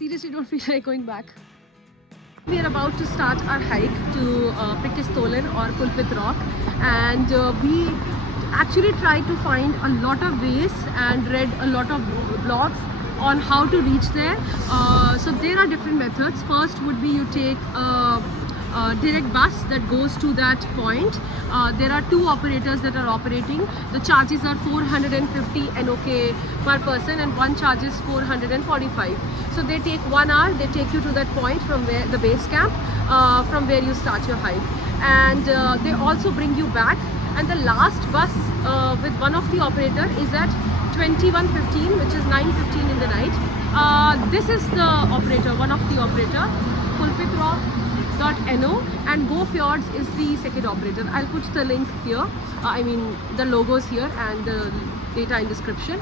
seriously don't feel like going back. We are about to start our hike to Prikkistollen or Pulpit Rock, and we actually tried to find a lot of ways and read a lot of blogs on how to reach there. So there are different methods. First would be you take a direct bus that goes to that point. There are 2 operators that are operating. The charges are 450 NOK per person and one charge is 445. So they take 1 hour, they take you to that point from where the base camp, from where you start your hike, and they also bring you back. And the last bus with one of the operator is at 21:15, which is 9:15 in the night. This is the operator, one of the operator, pulpitrock.no, and Go Fjords is the second operator. I'll put the link here, I mean the logos here and the data in description.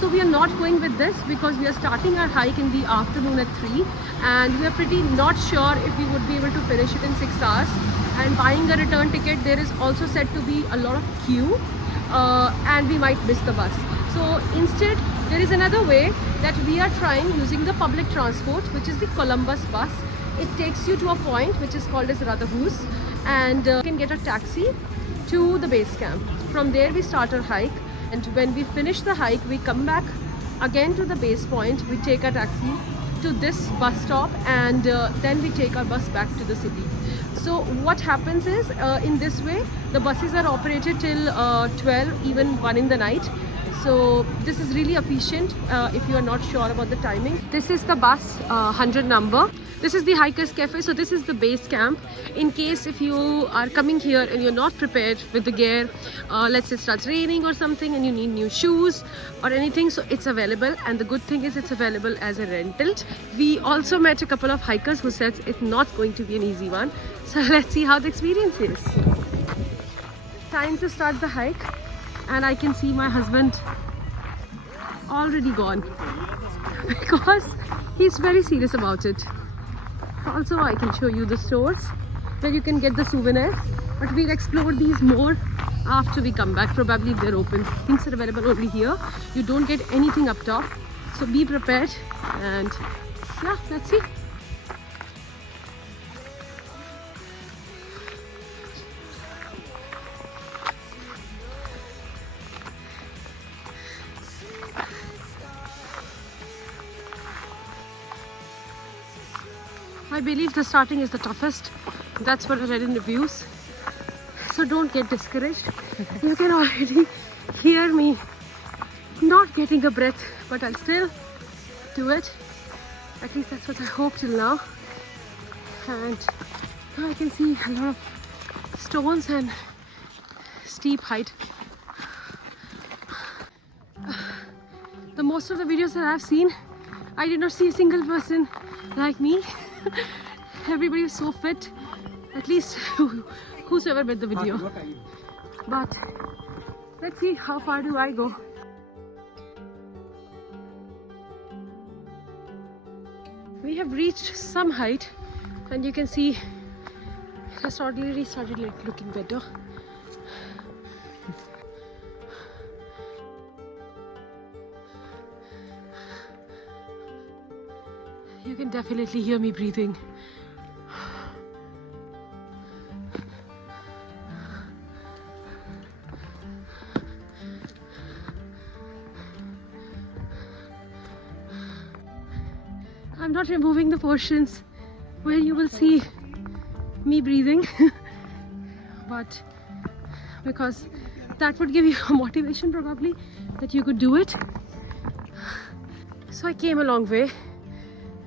So we are not going with this because we are starting our hike in the afternoon at 3, and we are pretty not sure if we would be able to finish it in 6 hours. And buying a return ticket, there is also said to be a lot of queue, and we might miss the bus. So instead, there is another way that we are trying using the public transport, which is the Columbus bus. It takes you to a point which is called as Radhahoos, and you can get a taxi to the base camp. From there we start our hike, and when we finish the hike, we come back again to the base point. We take a taxi to this bus stop, and then we take our bus back to the city. So what happens is, in this way, the buses are operated till 12, even 1 in the night. So this is really efficient if you are not sure about the timing. This is the bus 100 number. This is the Hikers Cafe. So this is the base camp. In case if you are coming here and you're not prepared with the gear, let's say it starts raining or something and you need new shoes or anything, so it's available. And the good thing is it's available as a rental. We also met a couple of hikers who said it's not going to be an easy one. So let's see how the experience is. Time to start the hike, and I can see my husband already gone because he's very serious about it. Also, I can show you the stores where you can get the souvenirs, but we'll explore these more after we come back. Probably if they're open. Things are available only here. You don't get anything up top, so be prepared. And yeah, let's see. I believe the starting is the toughest. That's what I read in reviews. So don't get discouraged. You can already hear me not getting a breath, but I'll still do it. At least that's what I hope till now. And now I can see a lot of stones and steep height. The most of the videos that I've seen, I did not see a single person like me. Everybody is so fit, at least whosoever made the video. But let's see how far do I go. We have reached some height, and you can see it has already started looking better. You can definitely hear me breathing. I'm not removing the portions where you will see me breathing, but because that would give you a motivation probably that you could do it. So I came a long way.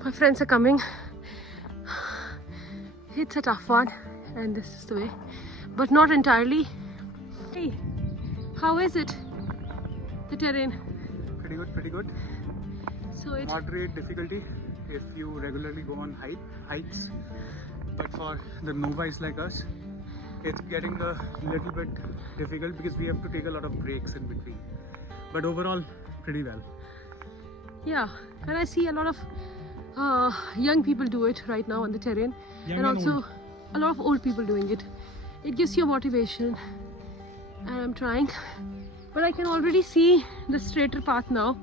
My friends are coming. It's a tough one, and this is the way, but not entirely. Hey, how is it? The terrain? Pretty good, pretty good. So it moderate difficulty if you regularly go on hikes, but for the novice like us, it's getting a little bit difficult because we have to take a lot of breaks in between. But overall, pretty well. Yeah, and I see a lot of young people do it right now on the terrain, Young and and also old. a lot of old people doing it. It gives you motivation, and I'm trying, but I can already see the straighter path now.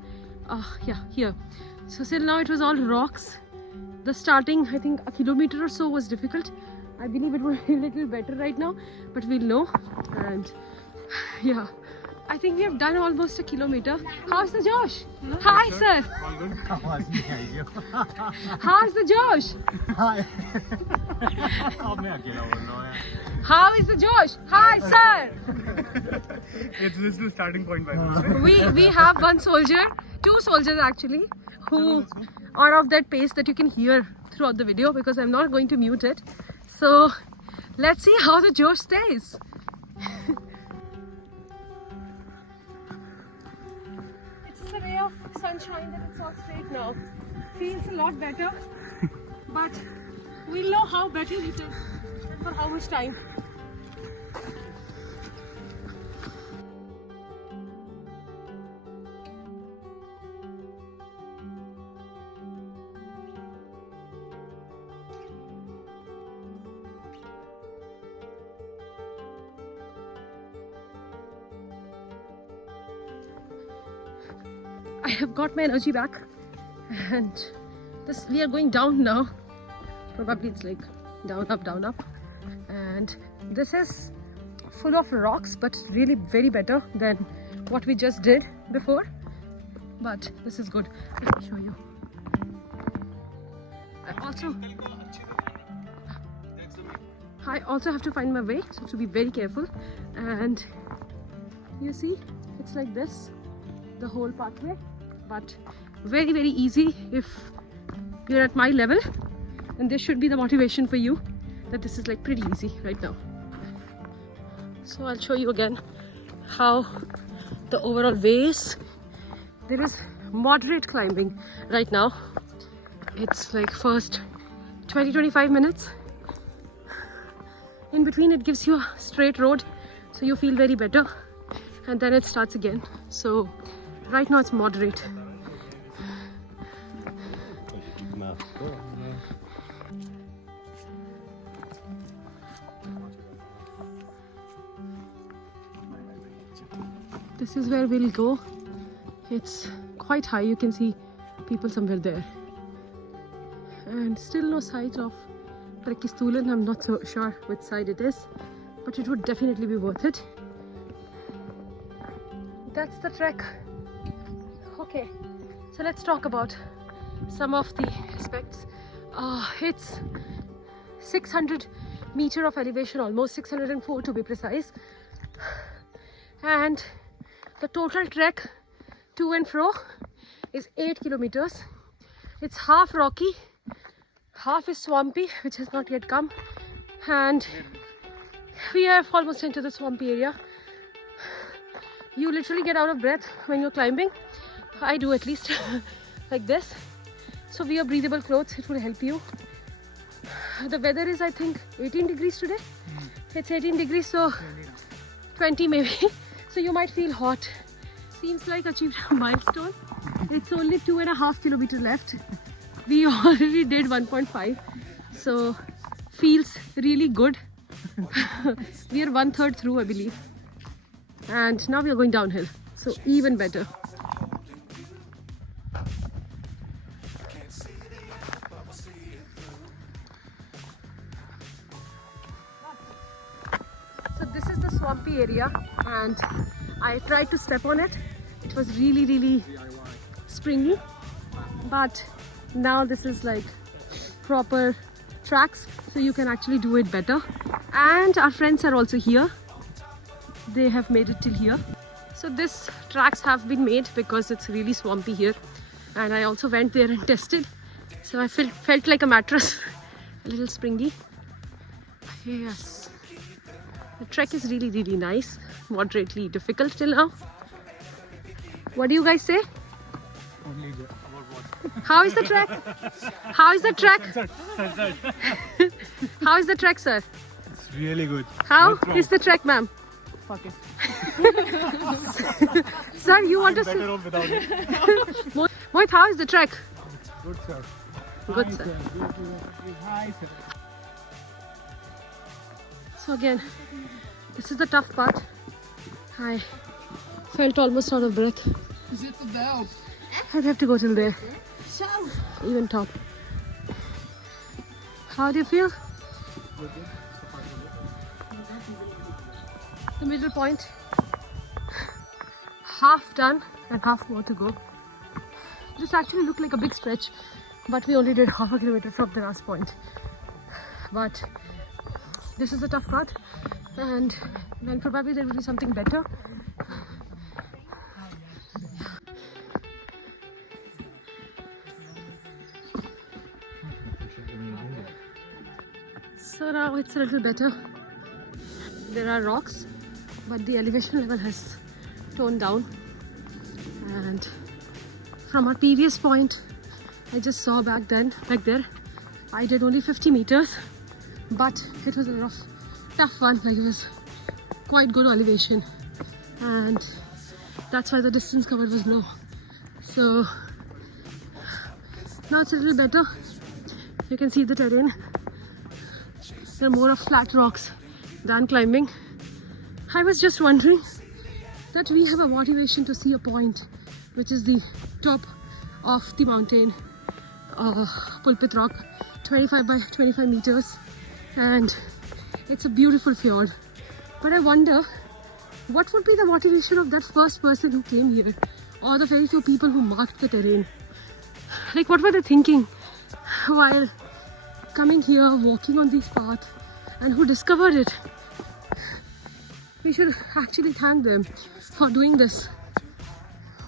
Yeah, here. So till now it was all rocks. The starting, I think, a kilometer or so was difficult. I believe it will be a little better right now, but we'll know. And yeah, I think we have done almost a kilometer. How's the Josh? Hi, sir. All good. How's the Josh? अब मैं अकेला बोल रहा हूँ यार. How is the Josh? Hi, sir. It's this is the starting point by the way. We have one soldier, two soldiers actually, who are of that pace that you can hear throughout the video, because I'm not going to mute it. So let's see how the Josh stays. It's just a ray of sunshine that it's all straight now. Feels a lot better, but we'll know how better it is and for how much time. I have got my energy back, and we are going down now. Probably it's like down, up, and this is full of rocks, but really very better than what we just did before. But this is good. Let me show you. I also have to find my way, so to be very careful. And you see, it's like this, the whole pathway, but very, very easy if you're at my level. And this should be the motivation for you, that this is like pretty easy right now. So I'll show you again how the overall way is. There is moderate climbing right now. It's like first 20-25 minutes. In between it gives you a straight road, so you feel very better, and then it starts again. So right now it's moderate. This is where we'll go. It's quite high, you can see people somewhere there. And still no sight of Prekistulan. I'm not so sure which side it is, but it would definitely be worth it. That's the trek. Okay, so let's talk about some of the aspects. It's 600 meter of elevation, almost 604 to be precise, and the total trek to and fro is 8 kilometers. It's half rocky, half is swampy, which has not yet come, and we have almost entered the swampy area. You literally get out of breath when you're climbing. I do, at least. Like this. So wear breathable clothes, it will help you. The weather is, I think, 18 degrees today. It's 18 degrees, so 20 maybe. So you might feel hot. Seems like achieved a milestone. It's only 2.5 kilometers left. We already did 1.5, so feels really good. We are 1/3 through, I believe, and now we are going downhill, so even better. So this is the swampy area, and I tried to step on it. It was really springy, but now this is like proper tracks, so you can actually do it better. And our friends are also here. They have made it till here. So this tracks have been made because it's really swampy here, and I also went there and tested, so I felt like a mattress. A little springy. Yes, the trek is really nice, moderately difficult till now. What do you guys say? How is the trek? How is the trek? How is the trek, sir? It's really good. How is the trek, ma'am? Fuck it. Sir, you want to Better off without it. Mohit, how is the trek? Good, sir. Good, sir. Hi, sir. So again, this is the tough part. I felt almost out of breath. I'd have to go till there. Even top. How do you feel? The middle point. Half done and half more to go. This actually looked like a big stretch, but we only did half a kilometer from the last point. But this is a tough part, and then probably there will be something better. So now it's a little better. There are rocks, but the elevation level has toned down. And from our previous point, I just saw back there, I did only 50 meters, but it was a tough one. Like, it was quite good elevation, and that's why the distance covered was low. So now it's a little better. You can see the terrain. There are more of flat rocks than climbing. I was just wondering that we have a motivation to see a point, which is the top of the mountain, Pulpit Rock, 25 by 25 meters, and it's a beautiful fjord. But I wonder, what would be the motivation of that first person who came here, or the very few people who marked the terrain? Like, what were they thinking while coming here, walking on this path, and who discovered it? We should actually thank them for doing this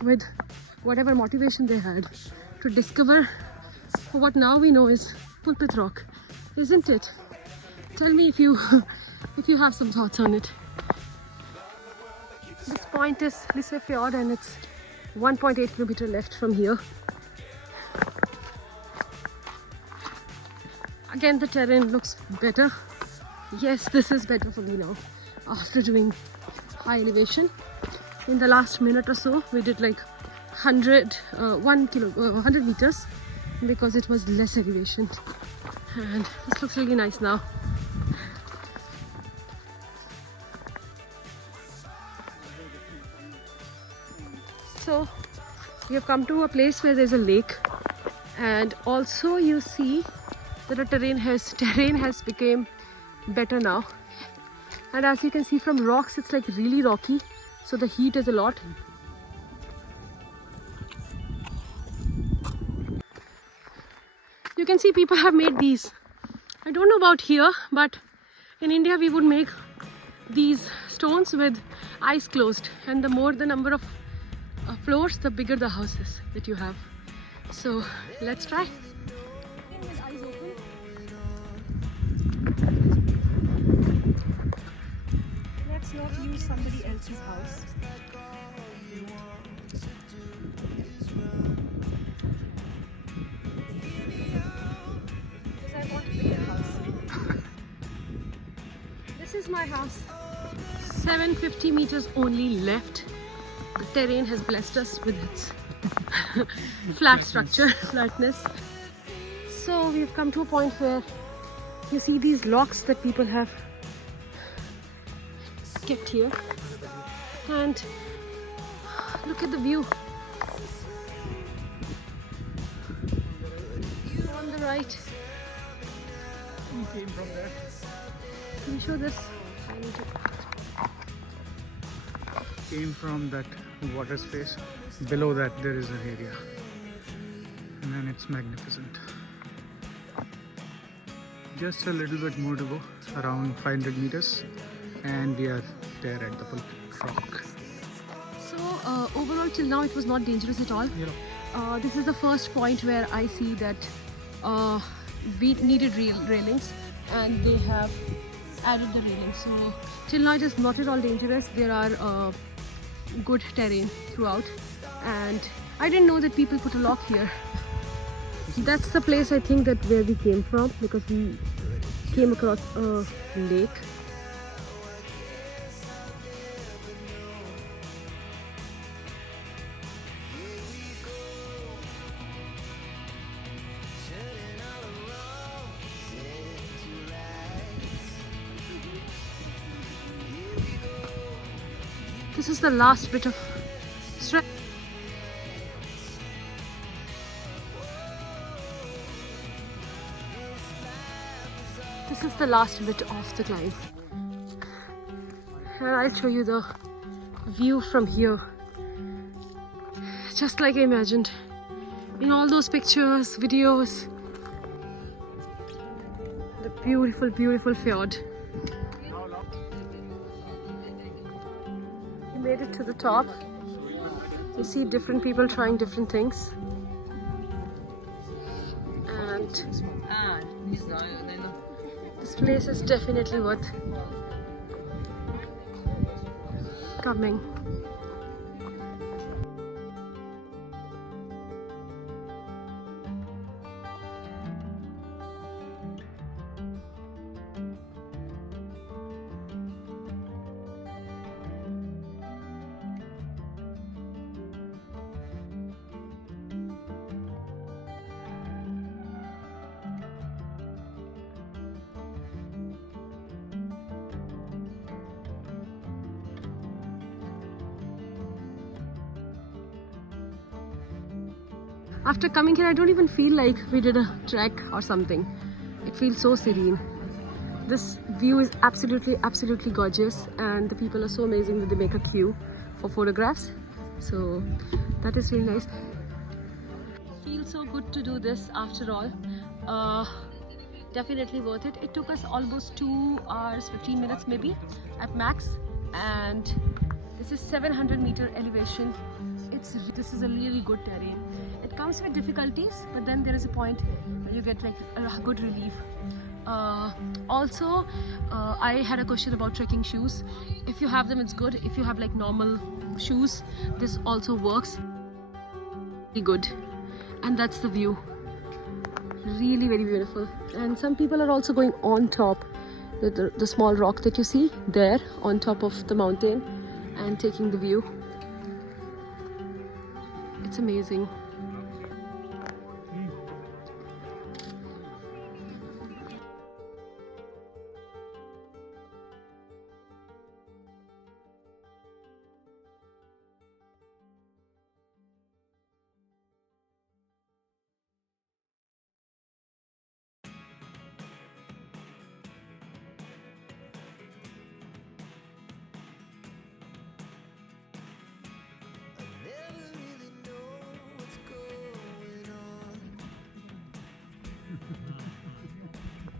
with whatever motivation they had to discover what now we know is Pulpit Rock, isn't it? Tell me if you have some thoughts on it. This point is Lisse Fjord, and it's 1.8 kilometer left from here. Again, the terrain looks better. Yes, this is better for me now after doing high elevation. In the last minute or so, we did like 100 meters because it was less elevation, and this looks really nice now. So we have come to a place where there's a lake, and also you see that the terrain has become better now, and as you can see from rocks, it's like really rocky, so the heat is a lot. You can see people have made these. I don't know about here, but in India we would make these stones with eyes closed, and the more the number of floors, the bigger the houses that you have. So let's try. Let's not use somebody else's house. Because I want a bigger house. This is my house. 750 meters only left. The terrain has blessed us with its flat structure, flatness. So we've come to a point where you see these locks that people have kept here, and look at the view. On the right. Who came from there? Can you show this? Came from that water space. Below that there is an area, and then it's magnificent. Just a little bit more to go, around 500 meters, and we are there at the Pulpit Rock. So overall till now it was not dangerous at all. Yeah. This is the first point where I see that we needed railings, and they have added the railing. So till now it is not at all dangerous. There are good terrain throughout, and I didn't know that people put a lock here. That's the place I think that where we came from, because we came across a lake. This is the last bit of stretch. This is the last bit of the climb. And I'll show you the view from here. Just like I imagined in all those pictures, videos. The beautiful, beautiful fjord. We made it to the top. You see different people trying different things. And this place is definitely worth coming. After coming here, I don't even feel like we did a trek or something. It feels so serene. This view is absolutely, absolutely gorgeous, and the people are so amazing that they make a queue for photographs. So that is really nice. Feels so good to do this after all. Definitely worth it. It took us almost 2 hours, 15 minutes maybe at max, and this is 700-meter elevation. This is a really good terrain. It comes with difficulties, but then there is a point where you get like a good relief. Also, I had a question about trekking shoes. If you have them, it's good. If you have like normal shoes, this also works. Really good. And that's the view. Really very beautiful. And some people are also going on top, the small rock that you see there on top of the mountain, and taking the view. It's amazing.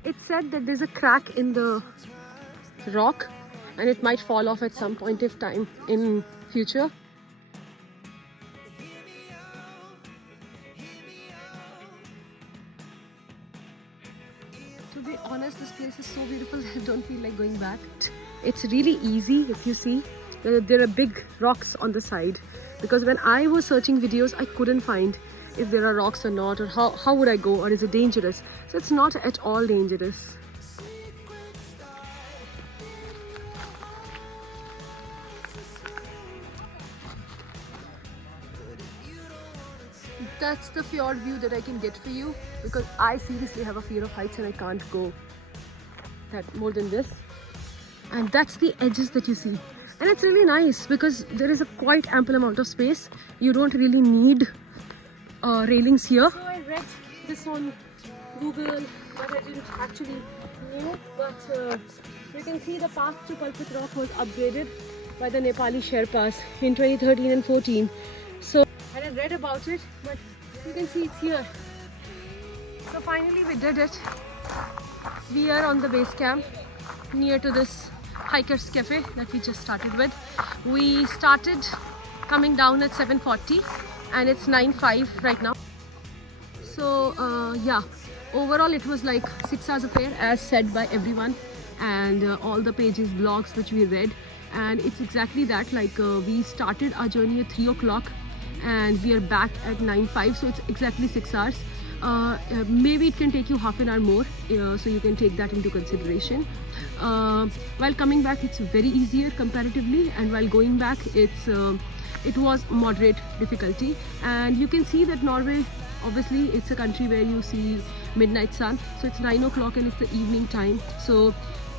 It's said that there's a crack in the rock and it might fall off at some point of time in future. To be honest, this place is so beautiful that I don't feel like going back. It's really easy. If you see, there are big rocks on the side, because when I was searching videos, I couldn't find if there are rocks or not, or how would I go, or is it dangerous. So it's not at all dangerous. That's the fjord view that I can get for you, because I seriously have a fear of heights and I can't go that more than this. And that's the edges that you see, and it's really nice because there is a quite ample amount of space. You don't really need railings here. So I read this on Google, but I didn't actually know. But you can see the path to Kalpit Rock was upgraded by the Nepali Sherpas in 2013 and 14. So I had read about it, but you can see it's here. So finally we did it. We are on the base camp near to this Hikers Cafe that we just started with. We started coming down at 7:40 and it's 9:05 right now. So yeah, overall it was like 6 hours affair as said by everyone, and all the pages, blogs which we read, and it's exactly that. Like we started our journey at 3 o'clock and we are back at 9:05, so it's exactly 6 hours. Maybe it can take you half an hour more, so you can take that into consideration. While coming back it's very easier comparatively, and while going back it was moderate difficulty. And you can see that Norway, obviously it's a country where you see midnight sun, so it's 9 o'clock and it's the evening time. So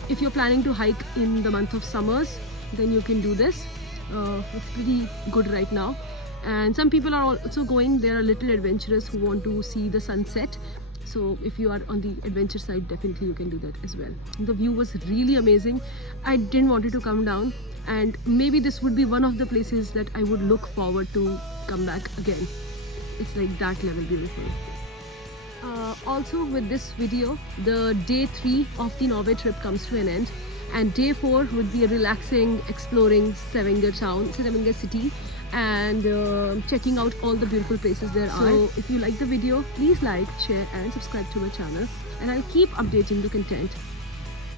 if you're planning to hike in the month of summers, then you can do this. It's pretty good right now. And some people are also going, they're a little adventurous who want to see the sunset. So if you are on the adventure side, definitely you can do that as well. The view was really amazing. I didn't want it to come down, and maybe this would be one of the places that I would look forward to come back again. It's like that level beautiful. Also with this video, the day 3 of the Norway trip comes to an end, and day 4 would be a relaxing, exploring Stavanger town, Stavanger city, and checking out all the beautiful places there are. So if you like the video, please like, share and subscribe to my channel, and I'll keep updating the content